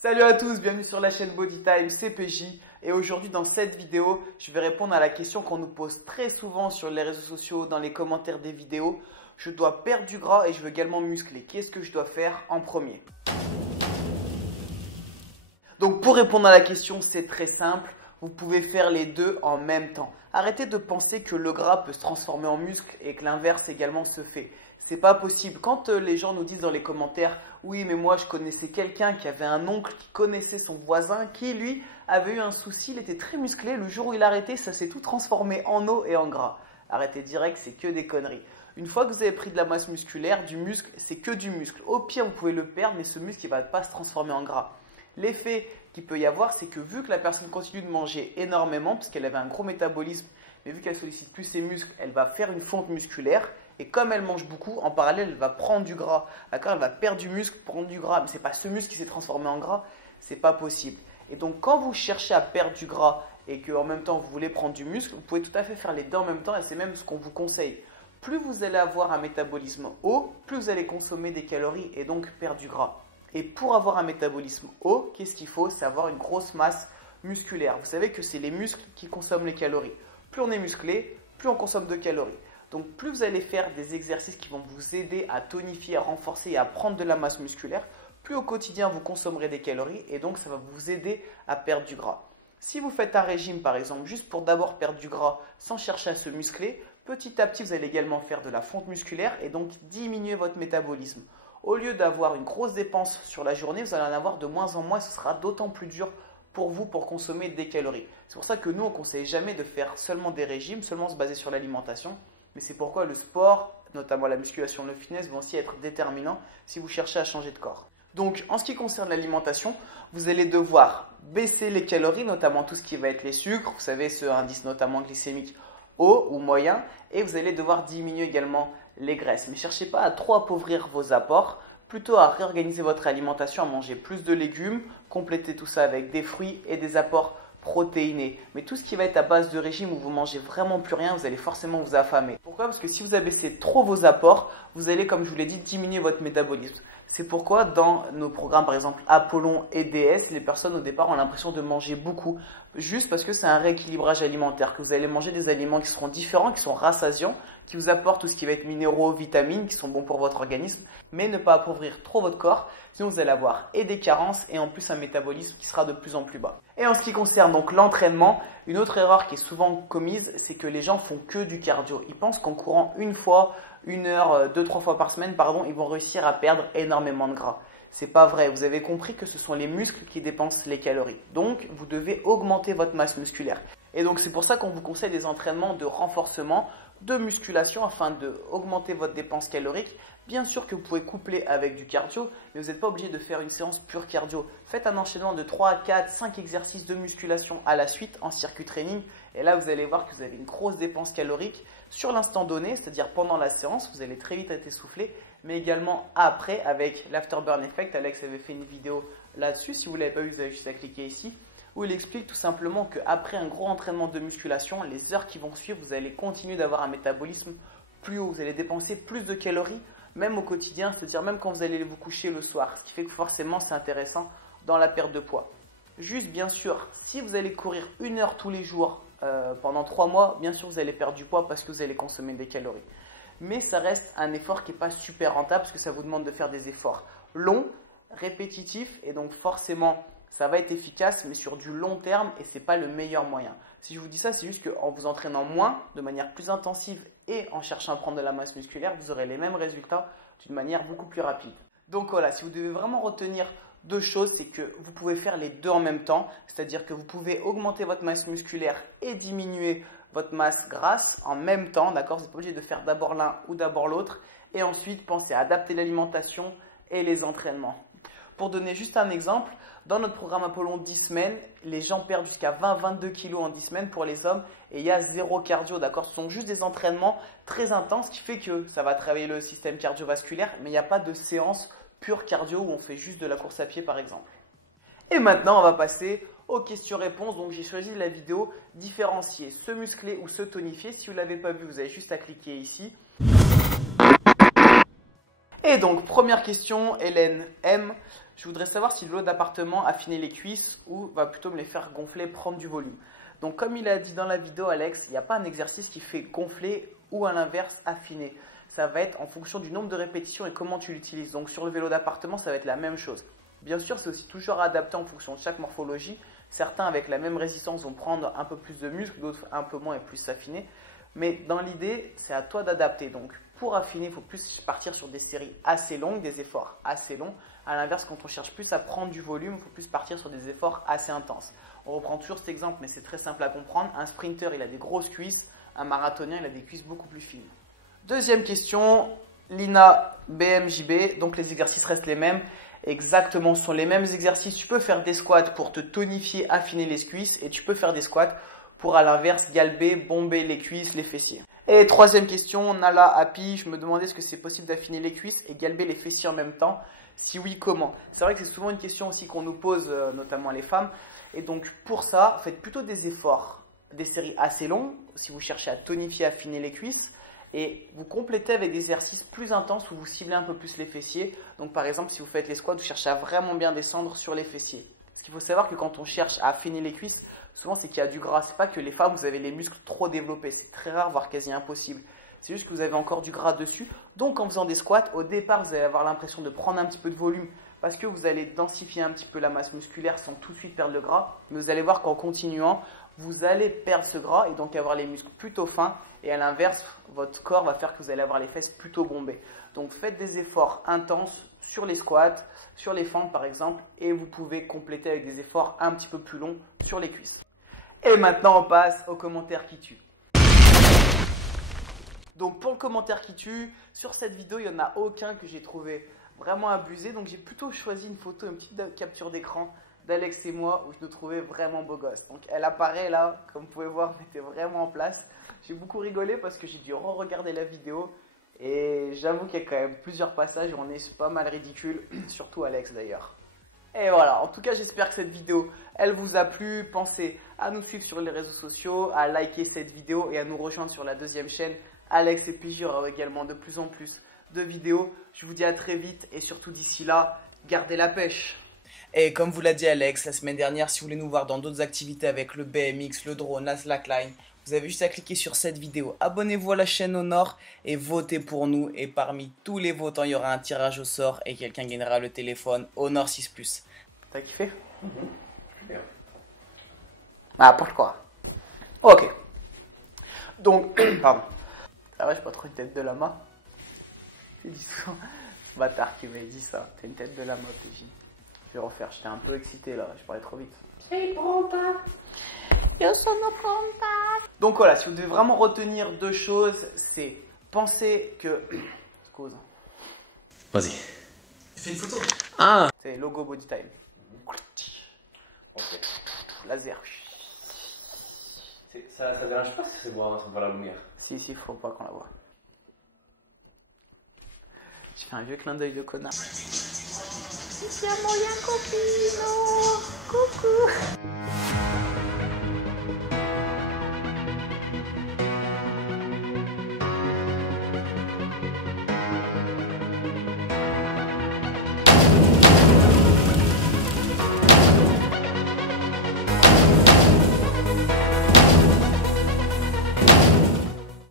Salut à tous, bienvenue sur la chaîne Bodytime, c'est PJ et aujourd'hui dans cette vidéo, je vais répondre à la question qu'on nous pose très souvent sur les réseaux sociaux, dans les commentaires des vidéos. Je dois perdre du gras et je veux également muscler. Qu'est-ce que je dois faire en premier? Donc pour répondre à la question, c'est très simple. Vous pouvez faire les deux en même temps. Arrêtez de penser que le gras peut se transformer en muscle et que l'inverse également se fait. C'est pas possible. Quand les gens nous disent dans les commentaires « Oui, mais moi je connaissais quelqu'un qui avait un oncle qui connaissait son voisin qui lui avait eu un souci, il était très musclé, le jour où il a arrêté, ça s'est tout transformé en eau et en gras. » Arrêtez direct, c'est que des conneries. Une fois que vous avez pris de la masse musculaire, du muscle, c'est que du muscle. Au pire, vous pouvez le perdre, mais ce muscle ne va pas se transformer en gras. L'effet qu'il peut y avoir, c'est que vu que la personne continue de manger énormément, puisqu'elle avait un gros métabolisme, mais vu qu'elle sollicite plus ses muscles, elle va faire une fonte musculaire. Et comme elle mange beaucoup, en parallèle, elle va prendre du gras. D'accord, elle va perdre du muscle, prendre du gras. Mais ce n'est pas ce muscle qui s'est transformé en gras. Ce n'est pas possible. Et donc, quand vous cherchez à perdre du gras et qu'en même temps, vous voulez prendre du muscle, vous pouvez tout à fait faire les deux en même temps. Et c'est même ce qu'on vous conseille. Plus vous allez avoir un métabolisme haut, plus vous allez consommer des calories et donc perdre du gras. Et pour avoir un métabolisme haut, qu'est-ce qu'il faut? C'est avoir une grosse masse musculaire. Vous savez que c'est les muscles qui consomment les calories. Plus on est musclé, plus on consomme de calories. Donc plus vous allez faire des exercices qui vont vous aider à tonifier, à renforcer et à prendre de la masse musculaire, plus au quotidien vous consommerez des calories et donc ça va vous aider à perdre du gras. Si vous faites un régime par exemple juste pour d'abord perdre du gras sans chercher à se muscler, petit à petit vous allez également faire de la fonte musculaire et donc diminuer votre métabolisme. Au lieu d'avoir une grosse dépense sur la journée, vous allez en avoir de moins en moins et ce sera d'autant plus dur pour vous pour consommer des calories. C'est pour ça que nous on ne conseille jamais de faire seulement des régimes, seulement se baser sur l'alimentation. Mais c'est pourquoi le sport, notamment la musculation, le fitness, vont aussi être déterminants si vous cherchez à changer de corps. Donc, en ce qui concerne l'alimentation, vous allez devoir baisser les calories, notamment tout ce qui va être les sucres, vous savez, ce indice notamment glycémique haut ou moyen, et vous allez devoir diminuer également les graisses. Mais ne cherchez pas à trop appauvrir vos apports, plutôt à réorganiser votre alimentation, à manger plus de légumes, compléter tout ça avec des fruits et des apports protéinés. Mais tout ce qui va être à base de régime où vous mangez vraiment plus rien, vous allez forcément vous affamer. Pourquoi? Parce que si vous abaissez trop vos apports, vous allez, comme je vous l'ai dit, diminuer votre métabolisme. C'est pourquoi dans nos programmes, par exemple Apollon et DS, les personnes au départ ont l'impression de manger beaucoup, juste parce que c'est un rééquilibrage alimentaire, que vous allez manger des aliments qui seront différents, qui sont rassasiants, qui vous apportent tout ce qui va être minéraux, vitamines, qui sont bons pour votre organisme, mais ne pas appauvrir trop votre corps, sinon vous allez avoir et des carences et en plus un métabolisme qui sera de plus en plus bas. Et en ce qui concerne donc l'entraînement, une autre erreur qui est souvent commise, c'est que les gens font que du cardio. Ils pensent qu'en courant une fois, 1 heure, 2-3 fois par semaine, ils vont réussir à perdre énormément de gras. C'est pas vrai. Vous avez compris que ce sont les muscles qui dépensent les calories. Donc, vous devez augmenter votre masse musculaire. Et donc, c'est pour ça qu'on vous conseille des entraînements de renforcement, de musculation afin d'augmenter votre dépense calorique. Bien sûr que vous pouvez coupler avec du cardio, mais vous n'êtes pas obligé de faire une séance pure cardio. Faites un enchaînement de 3, 4, 5 exercices de musculation à la suite en circuit training. Et là, vous allez voir que vous avez une grosse dépense calorique sur l'instant donné, c'est-à-dire pendant la séance, vous allez très vite être essoufflé, mais également après avec l'Afterburn Effect. Alex avait fait une vidéo là-dessus. Si vous ne l'avez pas vu, vous avez juste à cliquer ici, où il explique tout simplement qu'après un gros entraînement de musculation, les heures qui vont suivre, vous allez continuer d'avoir un métabolisme plus haut. Vous allez dépenser plus de calories, même au quotidien, c'est-à-dire même quand vous allez vous coucher le soir, ce qui fait que forcément c'est intéressant dans la perte de poids. Juste bien sûr, si vous allez courir 1 heure tous les jours pendant 3 mois, bien sûr vous allez perdre du poids parce que vous allez consommer des calories. Mais ça reste un effort qui n'est pas super rentable parce que ça vous demande de faire des efforts longs, répétitifs et donc forcément ça va être efficace mais sur du long terme et ce n'est pas le meilleur moyen. Si je vous dis ça, c'est juste qu'en vous entraînant moins, de manière plus intensive et en cherchant à prendre de la masse musculaire, vous aurez les mêmes résultats d'une manière beaucoup plus rapide. Donc voilà, si vous devez vraiment retenir 2 choses, c'est que vous pouvez faire les deux en même temps, c'est-à-dire que vous pouvez augmenter votre masse musculaire et diminuer votre masse grasse en même temps, d'accord? Vous n'êtes pas obligé de faire d'abord l'un ou d'abord l'autre, et ensuite pensez à adapter l'alimentation et les entraînements. Pour donner juste un exemple, dans notre programme Apollon 10 semaines, les gens perdent jusqu'à 20-22 kg en 10 semaines pour les hommes et il y a 0 cardio, d'accord? Ce sont juste des entraînements très intenses, ce qui fait que ça va travailler le système cardiovasculaire, mais il n'y a pas de séance pure cardio où on fait juste de la course à pied par exemple. Et maintenant, on va passer aux questions-réponses. Donc, j'ai choisi la vidéo différencier se muscler ou se tonifier. Si vous ne l'avez pas vu, vous avez juste à cliquer ici. Et donc, première question, Hélène M. Je voudrais savoir si le vélo d'appartement affiner les cuisses ou va plutôt me les faire gonfler, prendre du volume. Donc, comme il a dit dans la vidéo, Alex, il n'y a pas un exercice qui fait gonfler ou à l'inverse affiner. Ça va être en fonction du nombre de répétitions et comment tu l'utilises. Donc, sur le vélo d'appartement, ça va être la même chose. Bien sûr, c'est aussi toujours adapté en fonction de chaque morphologie. Certains, avec la même résistance, vont prendre un peu plus de muscles, d'autres un peu moins et plus s'affiner. Mais dans l'idée, c'est à toi d'adapter. Donc, pour affiner, il faut plus partir sur des séries assez longues, des efforts assez longs. À l'inverse, quand on cherche plus à prendre du volume, il faut plus partir sur des efforts assez intenses. On reprend toujours cet exemple, mais c'est très simple à comprendre. Un sprinter, il a des grosses cuisses. Un marathonien, il a des cuisses beaucoup plus fines. Deuxième question, Lina BMJB. Donc, les exercices restent les mêmes. Exactement, ce sont les mêmes exercices. Tu peux faire des squats pour te tonifier, affiner les cuisses. Et tu peux faire des squats pour, à l'inverse, galber, bomber les cuisses, les fessiers. Et troisième question, Nala Happy, je me demandais est-ce que c'est possible d'affiner les cuisses et galber les fessiers en même temps? Si oui, comment? C'est vrai que c'est souvent une question aussi qu'on nous pose, notamment les femmes. Et donc pour ça, faites plutôt des efforts, des séries assez longues, si vous cherchez à tonifier, affiner les cuisses. Et vous complétez avec des exercices plus intenses où vous ciblez un peu plus les fessiers. Donc par exemple, si vous faites les squats, vous cherchez à vraiment bien descendre sur les fessiers. Parce qu'il faut savoir que quand on cherche à affiner les cuisses, souvent c'est qu'il y a du gras. C'est pas que les femmes, vous avez les muscles trop développés. C'est très rare, voire quasi impossible. C'est juste que vous avez encore du gras dessus. Donc en faisant des squats, au départ, vous allez avoir l'impression de prendre un petit peu de volume parce que vous allez densifier un petit peu la masse musculaire sans tout de suite perdre le gras. Mais vous allez voir qu'en continuant, vous allez perdre ce gras et donc avoir les muscles plutôt fins. Et à l'inverse, votre corps va faire que vous allez avoir les fesses plutôt bombées. Donc faites des efforts intenses sur les squats, sur les fentes par exemple, et vous pouvez compléter avec des efforts un petit peu plus longs sur les cuisses. Et maintenant on passe aux commentaires qui tuent. Donc pour le commentaire qui tue, sur cette vidéo, il n'y en a aucun que j'ai trouvé vraiment abusé. Donc j'ai plutôt choisi une photo, une petite capture d'écran d'Alex et moi où je nous trouvais vraiment beau gosse. Donc elle apparaît là, comme vous pouvez voir, mettez vraiment en place. J'ai beaucoup rigolé parce que j'ai dû re-regarder la vidéo et j'avoue qu'il y a quand même plusieurs passages où on est pas mal ridicule, surtout Alex d'ailleurs. Et voilà, en tout cas j'espère que cette vidéo elle vous a plu. Pensez à nous suivre sur les réseaux sociaux, à liker cette vidéo et à nous rejoindre sur la deuxième chaîne. Alex et PJ aura également de plus en plus de vidéos. Je vous dis à très vite et surtout d'ici là, gardez la pêche. Et comme vous l'a dit Alex la semaine dernière, si vous voulez nous voir dans d'autres activités avec le BMX, le drone, la slackline, vous avez juste à cliquer sur cette vidéo. Abonnez-vous à la chaîne au nord et votez pour nous. Et parmi tous les votants, il y aura un tirage au sort et quelqu'un gagnera le téléphone Honor 6+. T'as kiffé? Bien. Ah, pourquoi? Ok. Donc, pardon. Ah ouais, j'ai pas trop une tête de lama. J'ai dit souvent. Bâtard qui m'a dit ça. T'as une tête de lama, PJ. Je vais refaire. J'étais un peu excité là. Je parlais trop vite. Sei pronta. Yo sono pronta. Donc voilà, si vous devez vraiment retenir deux choses, c'est penser que. Excuse. Vas-y. Tu fais une photo? Ah! C'est logo body time. Ok. Laser. Ça dérange pas si c'est voir sans voir la lumière? Si, faut pas qu'on la voit. J'ai fait un vieux clin d'œil de connard. Siamo Coucou.